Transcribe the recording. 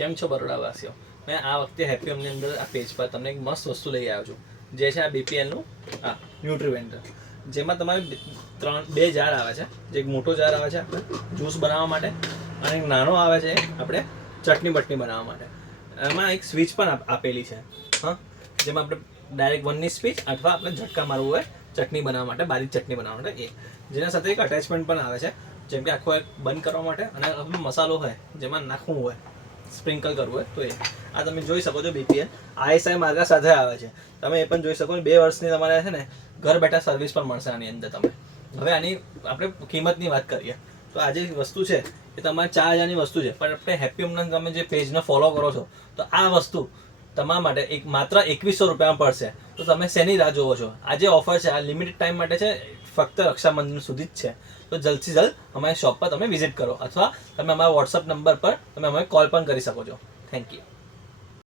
કેમ છો બરોડાવાસીઓ? મેં આ વખતે હેપીએમની અંદર આ પેજ પર તમને એક મસ્ત વસ્તુ લઈ આવ્યો છું, જે છે આ બીપીએલનું ન્યુટ્રીવેન્ટર, જેમાં તમારે બે જાર આવે છે. જે એક મોટો જાર આવે છે આપણે જ્યુસ બનાવવા માટે, અને એક નાનો આવે છે આપણે ચટણી બટણી બનાવવા માટે. એમાં એક સ્વિચ પણ આપેલી છે, હા, જેમાં આપણે ડાયરેક્ટ વનની સ્વિચ અથવા આપણે ઝટકા મારવું હોય ચટણી બનાવવા માટે, બારીક ચટણી બનાવવા માટે. જેના સાથે એક અટેચમેન્ટ પણ આવે છે, જેમ કે આખો એક બંધ કરવા માટે, અને મસાલો હોય જેમાં નાખવું હોય, સ્પ્રિંકલ કરવું હોય તો એ. આ તમે જોઈ શકો છો બીપીએલ ISI માર્કા સાથે આવે છે. તમે એ પણ જોઈ શકો છો 2 વર્ષની તમારે છે ને ઘર બેઠા સર્વિસ પણ મળશે આની અંદર. તમે હવે આની આપણે કિંમતની વાત કરીએ તો આ જે વસ્તુ છે એ તમારે 4000ની વસ્તુ છે, પણ આપણે હેપીએમના તમે જે પેજને ફોલો કરો છો તો આ વસ્તુ તમારા માટે માત્ર 2100 રૂપિયામાં પડશે. તો તમે શેની રાહ જોવો છો? આ જે ઓફર છે આ લિમિટેડ ટાઈમ માટે છે, ફક્ત રક્ષાબંધન સુધી જ છે. તો જલ્દથી જલ્દ અમારી શોપ પર તમે વિઝિટ કરો, અથવા તમે અમારા વોટ્સઅપ નંબર પર તમે અમે કોલ પણ કરી શકો છો. Thank you.